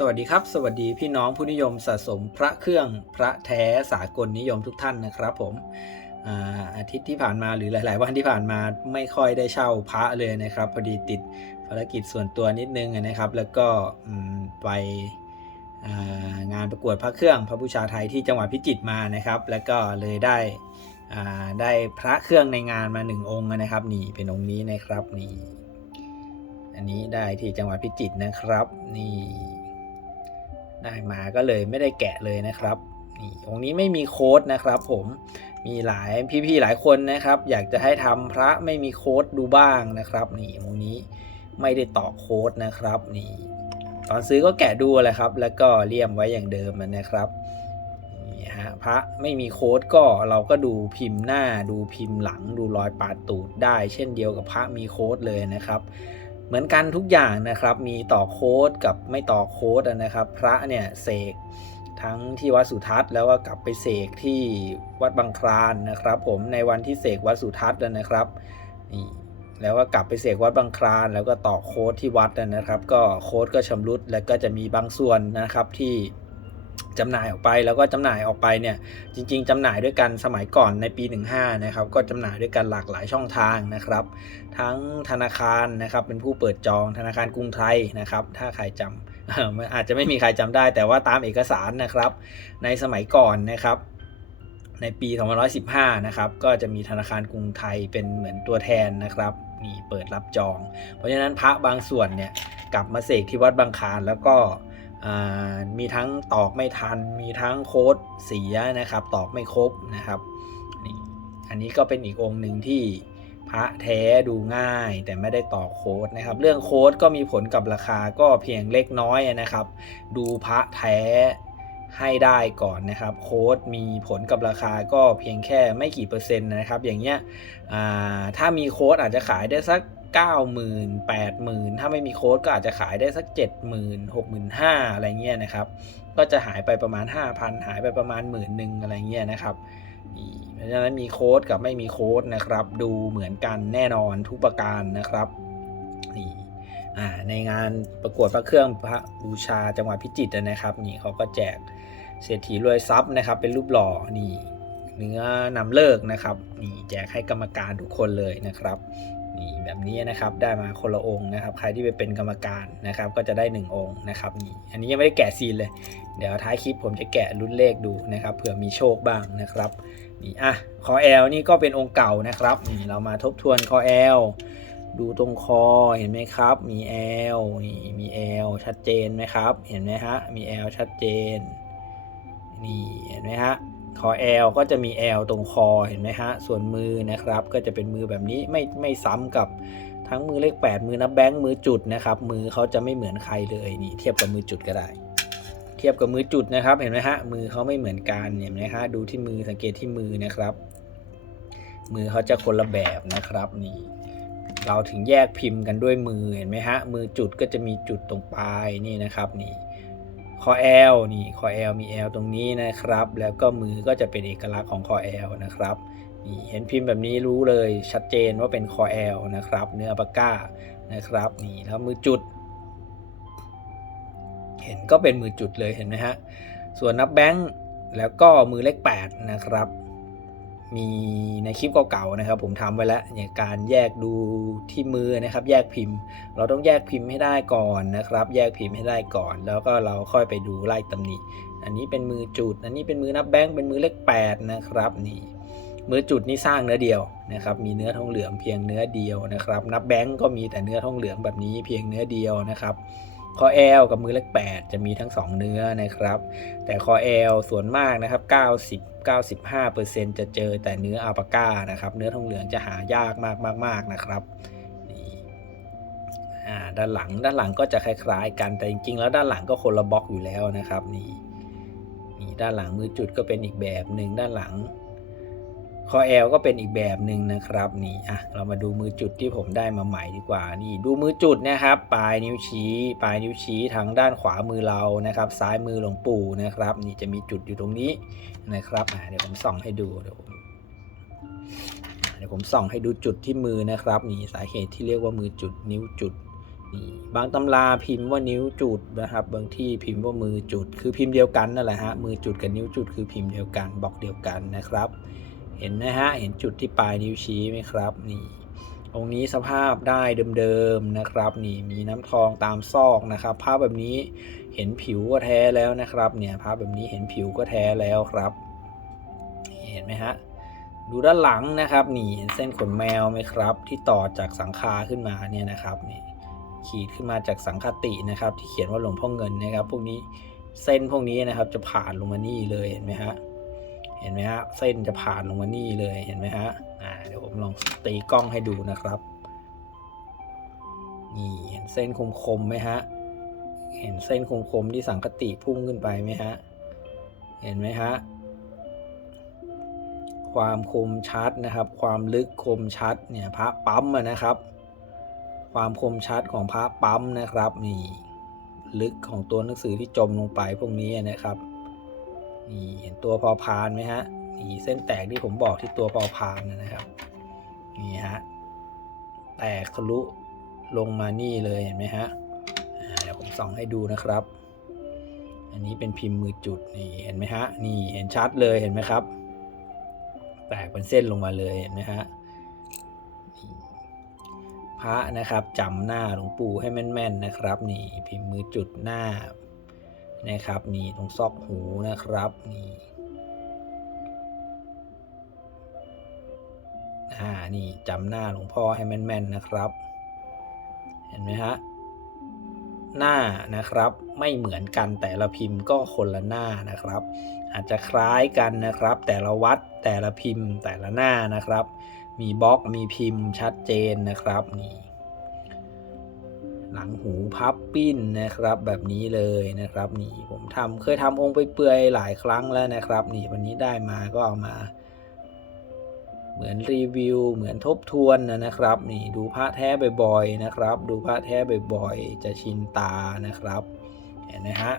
สวัสดีครับ สวัสดีพี่น้องผู้นิยมสะสมพระเครื่องพระแท้สากลนิยมทุกท่านนะครับผมอาอาทิตย์ที่ผ่านมาหรือหลาย ๆ วันที่ผ่านมาไม่ค่อยได้เช่าพระเลยนะครับพอดีติดภารกิจส่วนตัวนิดนึงนะครับ แล้วก็ไปางานประกวดพระเครื่องพระบูชาไทยที่จังหวัดพิจิตรมานะครับ แล้วก็เลยได้ได้พระเครื่องในงานมาหนึ่งองค์นะครับนี่เป็นองค์นี้นะครับนี่อันนี้ได้ที่จังหวัดพิจิตรนะครับนี่ ได้มาก็เลยไม่ได้แกะเลยนะครับนี่องค์นี้ไม่มีโค้ดนะครับ ผมมีหลายพี่ๆหลายคนนะครับ อยากจะให้ทำพระไม่มีโค้ดดูบ้างนะครับนี่องค์นี้ไม่ได้ต่อโค้ดนะครับนี่ตอนซื้อก็แกะดูแหละครับ แล้วก็เลี่ยมไว้อย่างเดิมนะครับนี่ฮะพระไม่มีโค้ดก็เราก็ดูพิมพ์หน้า ดูพิมพ์หลัง ดูรอยปาดตูดได้ เช่นเดียวกับพระมีโค้ดเลยนะครับ เหมือนกันทุกอย่างนะครับ มีต่อโค้ดกับไม่ต่อโค้ดนะครับ พระเนี่ยเสกทั้งที่วัดสุทัศน์แล้วก็กลับไปเสกที่วัดบางคลานนะครับ ผมในวันที่เสกวัดสุทัศน์นะครับนี่แล้วก็กลับไปเสกวัดบางคลาน แล้วก็ต่อโค้ดที่วัดนะครับ ก็โค้ดก็ชำรุดแล้วก็จะมีบางส่วนนะครับที่ จำหน่ายออกไปแล้วก็จำหน่ายออกไปเนี่ยจริง ๆจำหน่ายด้วยกันสมัยก่อนในปี 15นะครับก็จำหน่ายด้วยกันหลากหลายช่องทางนะครับ ทั้งธนาคารนะครับเป็นผู้เปิดจองธนาคารกรุงไทยนะครับ ถ้าใครจำอาจจะไม่มีใครจำได้ แต่ว่าตามเอกสารนะครับ ในสมัยก่อนนะครับในปี2515 นะครับ ก็จะมีธนาคารกรุงไทยเป็นเหมือนตัวแทนนะครับนี่เปิดรับจอง เพราะฉะนั้นพระบางส่วนเนี่ยกลับมาเสกที่วัดบางคานแล้วก็ มีทั้งตอกไม่ทัน มีทั้งโค้ดเสียนะครับ ตอกไม่ครบนะครับนี่อันนี้ก็เป็นอีกองค์หนึ่งที่พระแท้ดูง่ายแต่ไม่ได้ต่อโค้ดนะครับ เรื่องโค้ดก็มีผลกับราคาก็เพียงเล็กน้อยนะครับ ดูพระแท้ ให้ได้ก่อนนะครับ โค้ดมีผลกับราคาก็เพียงแค่ไม่กี่เปอร์เซ็นต์นะครับ อย่างเงี้ยถ้ามีโค้ดอาจจะขายได้สัก 9 0 0 0 0 8 0 0 0 ถ้าไม่มีโค้ดก็อาจจะขายได้สัก 7 0 0 0 0 6 5 0 0 0 อะไรเงี้ยนะครับ ก็จะหายไปประมาณ 5,000 หายไปประมาณหมื่นหนึ่งอะไรเงี้ยนะครับเพราะฉะนั้นมีโค้ดกับไม่มีโค้ดนะครับ ดูเหมือนกันแน่นอนทุกประการนะครับนี่ในงานประกวดพระเครื่องพระบูชาจังหวัดพิจิตรนะครับ นี่เขาก็แจก เศรษฐีรวยทรัพย์นะครับ เป็นรูปหล่อนี่เนื้อนำเลิกนะครับนี่แจกให้กรรมการทุกคนเลยนะครับนี่แบบนี้นะครับได้มาคนละองค์นะครับ ใครที่ไปเป็นกรรมการนะครับ ก็จะได้ 1 องค์นะครับนี่อันนี้ยังไม่ได้แกะซีนเลย เดี๋ยวท้ายคลิปผมจะแกะรุ่นเลขดูนะครับเผื่อมีโชคบ้างนะครับนี่อะคอแอลนี่ก็เป็นองค์เก่านะครับนี่เรามาทบทวนคอแอลดูตรงคอเห็นไหมครับ มีแอลนี่มีแอลชัดเจนไหมครับ เห็นไหมฮะมีแอลชัดเจน นี่เห็นไหมฮะคอแอลก็จะมีแอลตรงคอเห็นไหมฮะส่วนมือนะครับ ก็จะเป็นมือแบบนี้ไม่ไม่ซ้ำกับทั้งมือเลข 8 มือนับแบงค์มือจุดนะครับ มือเขาจะไม่เหมือนใครเลยนี่ เทียบกับมือจุดก็ได้ เทียบกับมือจุดนะครับเห็นไหมฮะมือเขาไม่เหมือนกันเห็นไหมฮะดูที่มือสังเกตที่มือนะครับ มือเขาจะคนละแบบนะครับนี่เราถึงแยกพิมพ์กันด้วยมือเห็นไหมฮะมือจุดก็จะมีจุดตรงปลายนี่นะครับนี่ อแอลนี่คอแอลมีแอลตรงนี้นะครับ แล้วก็มือก็จะเป็นเอกลักษณ์ของคอแอลนะครับนี่เห็นพิมพ์แบบนี้รู้เลยชัดเจนว่าเป็นคอแอลนะครับ เนื้อปากกานะครับนี่แล้วมือจุด เห็นก็เป็นมือจุดเลยเห็นไหมฮะส่วนนับแบงค์แล้วก็มือเลข8นะครับ มีในคลิปเก่าๆนะครับ ผมทำไว้แล้วเนี่ยการแยกดูที่มือนะครับ แยกพิมพ์ เราต้องแยกพิมพ์ให้ได้ก่อนนะครับ แยกพิมพ์ให้ได้ก่อน แล้วก็เราค่อยไปดูไล่ตำหนิ อันนี้เป็นมือจุด อันนี้เป็นมือนับแบงค์เป็นมือเลข8นะครับนี่มือจุดนี่สร้างเนื้อเดียวนะครับ มีเนื้อทองเหลืองเพียงเนื้อเดียวนะครับ นับแบงค์ก็มีแต่เนื้อทองเหลืองแบบนี้เพียงเนื้อเดียวนะครับ คอแอลกับมือเลข8 จะมีทั้ง 2 เนื้อนะครับ แต่คอแอลส่วนมากนะครับ 90 95%จะเจอแต่เนื้ออัลปาก้านะครับ เนื้อทองเหลืองจะหายากมากมากๆนะครับด้านหลังด้านหลังก็จะคล้ายๆ กันแต่จริงๆ แล้วด้านหลังก็คนละบล็อกอยู่แล้วนะครับนี่นี่ด้านหลังมือจุดก็เป็นอีกแบบหนึ่งด้านหลัง คอแอลก็เป็นอีกแบบหนึ่งนะครับนี่อะเรามาดูมือจุดที่ผมได้มาใหม่ดีกว่านี่ดูมือจุดนะครับปลายนิ้วชี้ปลายนิ้วชี้ทางด้านขวามือเรานะครับ ซ้ายมือหลวงปู่นะครับ นี่จะมีจุดอยู่ตรงนี้นะครับอะเดี๋ยวผมส่องให้ดูเดี๋ยวผมเดี๋ยวผมส่องให้ดูจุดที่มือนะครับ นี่สาเหตุที่เรียกว่ามือจุดนิ้วจุดนี่บางตำราพิมพ์ว่านิ้วจุดนะครับ บางที่พิมพ์ว่ามือจุด คือพิมพ์เดียวกันนั่นแหละฮะมือจุดกับนิ้วจุดคือพิมพ์เดียวกันบล็อกเดียวกันนะครับ เห็นนะฮะ เห็นจุดที่ปลายนิ้วชี้ไหมครับ นี่องค์นี้สภาพได้เดิมๆนะครับ นี่มีน้ำทองตามซอกนะครับ ภาพแบบนี้เห็นผิวก็แท้แล้วนะครับ เนี่ยภาพแบบนี้เห็นผิวก็แท้แล้วครับ เห็นไหมฮะดูด้านหลังนะครับนี่เห็นเส้นขนแมวไหมครับ ที่ต่อจากสังคาขึ้นมาเนี่ยนะครับนี่ขีดขึ้นมาจากสังคตินะครับ ที่เขียนว่าหลวงพ่อเงินนะครับ พวกนี้เส้นพวกนี้นะครับจะผ่านลงมานี่เลยเห็นไหมฮะ เห็นไหมฮะเส้นจะผ่านลงมานี่เลยเห็นไหมฮะอ่าเดี๋ยวผมลองตีกล้องให้ดูนะครับนี่เห็นเส้นคมๆไหมฮะเห็นเส้นคมๆที่สังคติพุ่งขึ้นไปไหมฮะเห็นไหมฮะความคมชัดนะครับ ความลึกคมชัดเนี่ยพระปั๊มนะครับ ความคมชัดของพระปั๊มนะครับนี่ลึกของตัวหนังสือที่จมลงไปพวกนี้นะครับ นี่เห็นตัวพอพานไหมฮะนี่เส้นแตกที่ผมบอกที่ตัวพอพานนะครับนี่ฮะแตกทะลุลงมานี่เลยเห็นไหมฮะเดี๋ยวผมส่องให้ดูนะครับ อันนี้เป็นพิมพ์มือจุดนี่เห็นไหมฮะนี่เห็นชัดเลยเห็นไหมครับ แตกเป็นเส้นลงมาเลยเห็นไหมฮะพระนะครับจำหน้าหลวงปู่ให้แม่นๆนะครับ นี่พิมพ์มือจุดหน้า นะครับนี่ตรงซอกหูนะครับนี่อ่านี่จำหน้าหลวงพ่อให้แม่นๆนะครับ เห็นไหมฮะหน้านะครับไม่เหมือนกันแต่ละพิมพ์ก็คนละหน้านะครับ อาจจะคล้ายกันนะครับ แต่ละวัดแต่ละพิมพ์แต่ละหน้านะครับ มีบล็อกมีพิมพ์ชัดเจนนะครับนี่ หลังหูพับปิ้นนะครับแบบนี้เลยนะครับนี่ผมทำเคยทำองค์ไปเปื่อยๆหลายครั้งแล้วนะครับ นี่วันนี้ได้มาก็เอามา เหมือนรีวิว เหมือนทบทวนนะครับ นี่ดูพระแท้บ่อยๆนะครับ ดูพระแท้บ่อยๆจะชินตานะครับเห็นไหมฮะ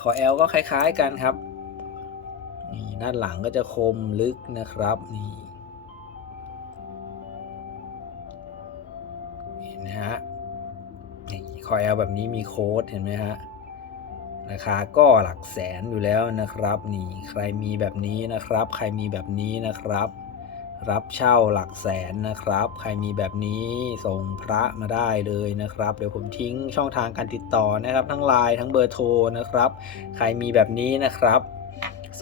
คอแอลก็คล้าย ๆกันครับนี่ด้านหลังก็จะคมลึกนะครับนี่ คอแอลแบบนี้มีโค้ดเห็นไหมฮะราคาก็หลักแสนอยู่แล้วนะครับนี่ใครมีแบบนี้นะครับ ใครมีแบบนี้นะครับ รับเช่าหลักแสนนะครับ ใครมีแบบนี้ส่งพระมาได้เลยนะครับ เดี๋ยวผมทิ้งช่องทางการติดต่อนะครับ ทั้งไลน์ทั้งเบอร์โทรนะครับ ใครมีแบบนี้นะครับ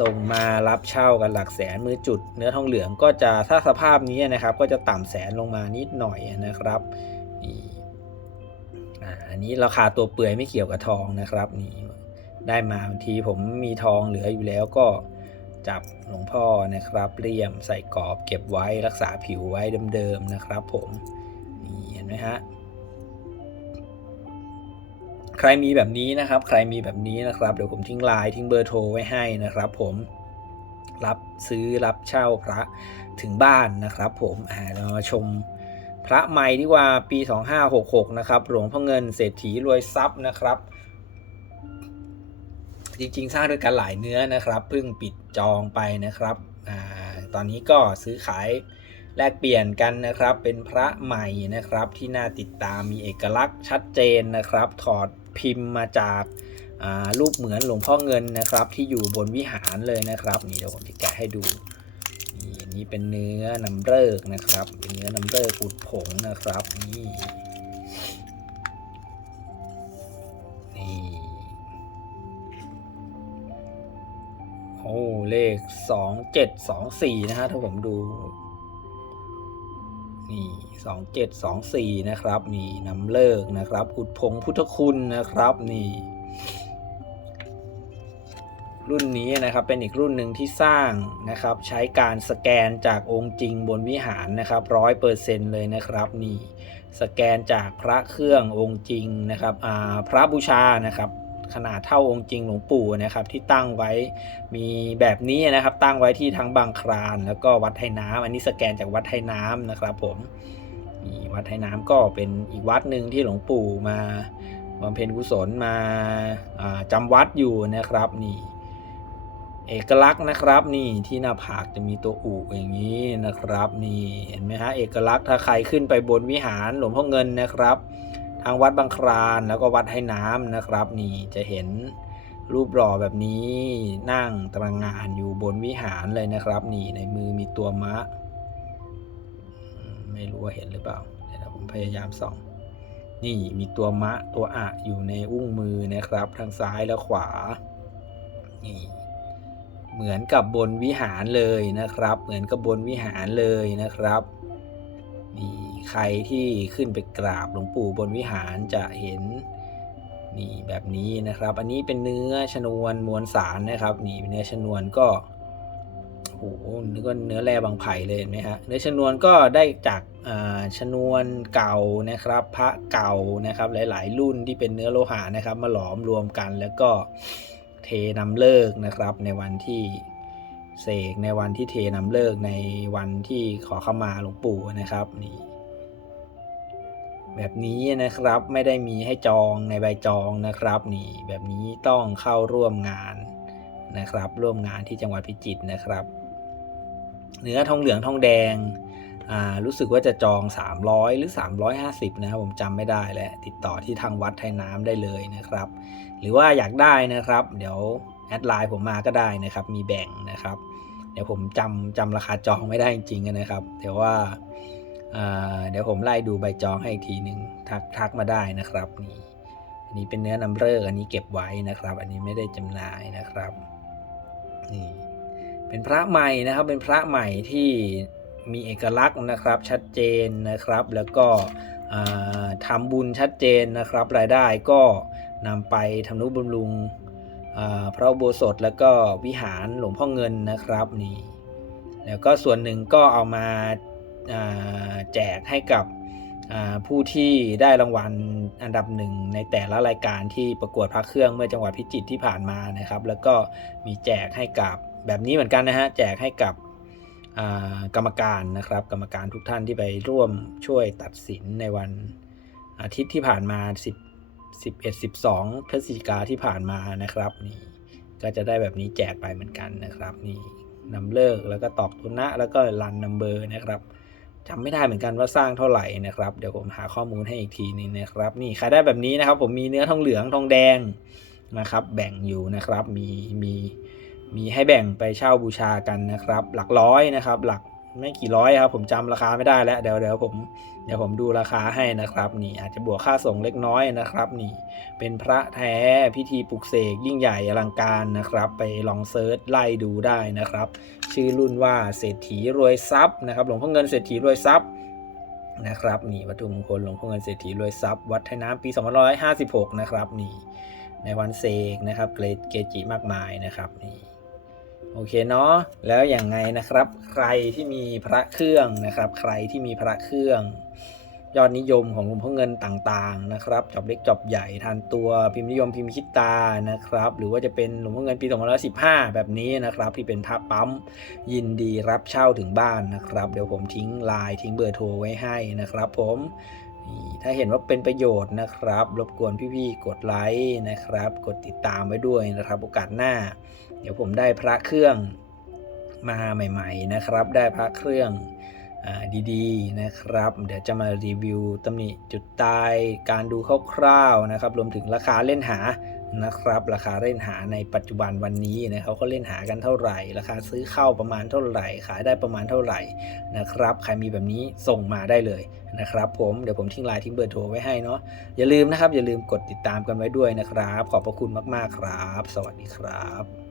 ส่งมารับเช่ากันหลักแสนมือจุด เนื้อทองเหลืองก็จะถ้าสภาพนี้นะครับ ก็จะต่ำแสนลงมานิดหน่อยนะครับนี่ อันนี้ราคาตัวเปื่อยไม่เกี่ยวกับทองนะครับนี่ได้มาบางทีผมมีทองเหลืออยู่แล้วก็จับหลวงพ่อนะครับเลี่ยมใส่กรอบเก็บไว้รักษาผิวไว้เดิมๆนะครับ ผมนี่เห็นไหมฮะใครมีแบบนี้นะครับ ใครมีแบบนี้นะครับ เดี๋ยวผมทิ้งไลน์ทิ้งเบอร์โทรไว้ให้นะครับ ผมรับซื้อรับเช่าพระถึงบ้านนะครับ ผมอ่าเรามาชม พระใหม่ดีกว่าปี 2566 นะครับ หลวงพ่อเงินเศรษฐีรวยทรัพย์นะครับ จริงๆ สร้างด้วยกันหลายเนื้อนะครับเพิ่งปิดจองไปนะครับอตอนนี้ก็ซื้อขายแลกเปลี่ยนกันนะครับ เป็นพระใหม่นะครับที่น่าติดตามมีเอกลักษณ์ชัดเจนนะครับ ถอดพิมพ์มาจาการูปเหมือนหลวงพ่อเงินนะครับ ที่อยู่บนวิหารเลยนะครับ นี่เดี๋ยวผมจะแกะให้ดู นี่เป็นเนื้อนำเลิกนะครับ เป็นเนื้อนำเลิกอุดผงนะครับนี่นี่โอ้เลขสองเจ็ดสองสี่นะฮะถ้าผมดู นี่สองเจ็ดสองสี่นะครับ นี่นำเลิกนะครับ อุดพงพุทธคุณนะครับ นี่ รุ่นนี้นะครับเป็นอีกรุ่นหนึ่งที่สร้างนะครับใช้การสแกนจากองค์จริงบนวิหารนะครับร้อยเปอร์เซ็นเลยนะครับนี่สแกนจากพระเครื่ององค์จริงนะครับพระบูชานะครับขนาดเท่าองค์จริงหลวงปู่นะครับที่ตั้งไว้มีแบบนี้นะครับตั้งไว้ที่ทั้งบางครานแล้วก็วัดไทยน้ำอันนี้สแกนจากวัดไทยน้ำนะครับผมนี่วัดไทยน้ำก็เป็นอีกวัดหนึ่งที่หลวงปู่มาบำเพ็ญกุศลมาอ่าจำวัดอยู่นะครับนี่ เอกลักษณ์นะครับนี่ที่หน้าผากจะมีตัวอูอย่างนี้นะครับนี่เห็นไหมฮะเอกลักษณ์ถ้าใครขึ้นไปบนวิหารหลวงพ่อเงินนะครับททั้งวัดบางครานแล้วก็วัดให้น้ำนะครับ นี่จะเห็นรูปหล่อแบบนี้นั่งตระหงานอยู่บนวิหารเลยนะครับ นี่ในมือมีตัวมะ ไม่รู้ว่าเห็นหรือเปล่าเดี๋ยวผมพยายามส่อง นี่มีตัวมะตัวอะอยู่ในอุ้งมือนะครับ ทางซ้ายและขวา นี่ เหมือนกับบนวิหารเลยนะครับ เหมือนกับบนวิหารเลยนะครับนี่ใครที่ขึ้นไปกราบหลวงปู่บนวิหารจะเห็นนี่แบบนี้นะครับ อันนี้เป็นเนื้อชนวนมวลสารนะครับ นี่เนื้อชนวนก็โอ้โหนึกว่าเนื้อแร่บางไผ่เลยเห็นไหมฮะเนื้อชนวนก็ได้จากอ่าชนวนเก่านะครับ พระเก่านะครับ หลาย ๆ รุ่นที่เป็นเนื้อโลหะนะครับ มาหลอมรวมกันแล้วก็ เทนำเลิกนะครับ ในวันที่เสกในวันที่เทนำเลิกในวันที่ขอเข้ามาหลวงปู่นะครับนี่แบบนี้นะครับไม่ได้มีให้จองในใบจองนะครับนี่แบบนี้ต้องเข้าร่วมงานนะครับ ร่วมงานที่จังหวัดพิจิตรนะครับ เนื้อทองเหลืองทองแดง รู้สึกว่าจะจอง 300 หรือ 350 นะครับผมจำไม่ได้แล้ว ติดต่อที่ทางวัดไทยน้ำได้เลยนะครับ หรือว่าอยากได้นะครับ เดี๋ยวแอดไลน์ผมมาก็ได้นะครับ มีแบ่งนะครับ เดี๋ยวผมจำจำราคาจองไม่ได้จริงๆนะครับเดี๋ยวว่าาเดี๋ยวผมไล่ดูใบจองให้อีกทีหนึ่งทักทักมาได้นะครับนี่อันนี้เป็นเนื้อนำเลิกอันนี้เก็บไว้นะครับ อันนี้ไม่ได้จำหน่ายนะครับนี่เป็นพระใหม่นะครับเป็นพระใหม่ที่ มีเอกลักษณ์นะครับชัดเจนนะครับ แล้วก็อ่าทำบุญชัดเจนนะครับ รายได้ก็นำไปทำนุบำรุงพระอุโบสถแล้วก็วิหารหลวงพ่อเงินนะครับนี่แล้วก็ส่วนหนึ่งก็เอามาแจกให้กับผู้ที่ได้รางวัลอันดับหนึ่งในแต่ละรายการที่ประกวดพระเครื่องเมื่อจังหวัดพิจิตรที่ผ่านมานะครับ แล้วก็มีแจกให้กับแบบนี้เหมือนกันนะฮะแจกให้กับ กรรมการนะครับ กรรมการทุกท่านที่ไปร่วมช่วยตัดสินในวันอาทิตย์ที่ผ่านมา 10 11 12 พฤศจิกาที่ผ่านมานะครับนี่ก็จะได้แบบนี้แจกไปเหมือนกันนะครับนี่นำเลิกแล้วก็ตอกตุนะแล้วก็รันนัมเบอร์นะครับจำไม่ได้เหมือนกันว่าสร้างเท่าไหร่นะครับ เดี๋ยวผมหาข้อมูลให้อีกทีนึงนะครับ นี่ใครได้แบบนี้นะครับ ผมมีเนื้อทองเหลืองทองแดงนะครับ แบ่งอยู่นะครับ มีมี มีให้แบ่งไปเช่าบูชากันนะครับ หลักร้อยนะครับ หลักไม่กี่ร้อยครับ ผมจำราคาไม่ได้แล้วเดี๋ยวเดี๋ยวผมเดี๋ยวผมดูราคาให้นะครับนี่อาจจะบวกค่าส่งเล็กน้อยนะครับ นี่เป็นพระแท้พิธีปลุกเสกยิ่งใหญ่อลังการนะครับ ไปลองเซิร์ชไล่ดูได้นะครับ ชื่อรุ่นว่าเศรษฐีรวยทรัพย์นะครับหลวงพ่อเงินเศรษฐีรวยทรัพย์นะครับนี่วัตถุมงคลหลวงพ่อเงินเศรษฐีรวยทรัพย์วัดไทยน้ำปี2556 นะครับ นี่ในวันเสกนะครับเกรดเกจิมากมายนะครับนี่ โอเคเนาะแล้วอย่างไงนะครับ ใครที่มีพระเครื่องนะครับ ใครที่มีพระเครื่อง ยอดนิยมของหลวงพ่อเงินต่างๆนะครับจอบเล็กจอบใหญ่ทานตัวพิมพ์นิยมพิมพ์คิดตานะครับ หรือว่าจะเป็นหลวงพ่อเงินปี2515 แบบนี้นะครับ ที่เป็นพระปั๊มยินดีรับเช่าถึงบ้านนะครับ เดี๋ยวผมทิ้งไลน์ทิ้งเบอร์โทรไว้ให้นะครับ ผมนี่ถ้าเห็นว่าเป็นประโยชน์นะครับ รบกวนพี่ๆกดไลค์นะครับ กดติดตามไว้ด้วยนะครับ โอกาสหน้า ดี๋ยวผมได้พระเครื่องมาใหม่ๆนะครับ ได้พระเครื่องอดีๆนะครับ เดี๋ยวจะมารีวิวตำหนิจุดตายการดูคร่าวๆนะครับ รวมถึงราคาเล่นหานะครับ ราคาเล่นหาในปัจจุบันวันนี้นะเขาก็เล่นหากันเท่าไหร่ ราคาซื้อเข้าประมาณเท่าไหร่ ขายได้ประมาณเท่าไหร่นะครับ ใครมีแบบนี้ส่งมาได้เลยนะครับผมเดี๋ยวผมทิ้งไลน์ทิ้งเบอร์โทรไว้ให้เนาะอย่าลืมนะครับ อย่าลืมกดติดตามกันไว้ด้วยนะครับ ขอบพระคุณมากๆครับ สวัสดีครับ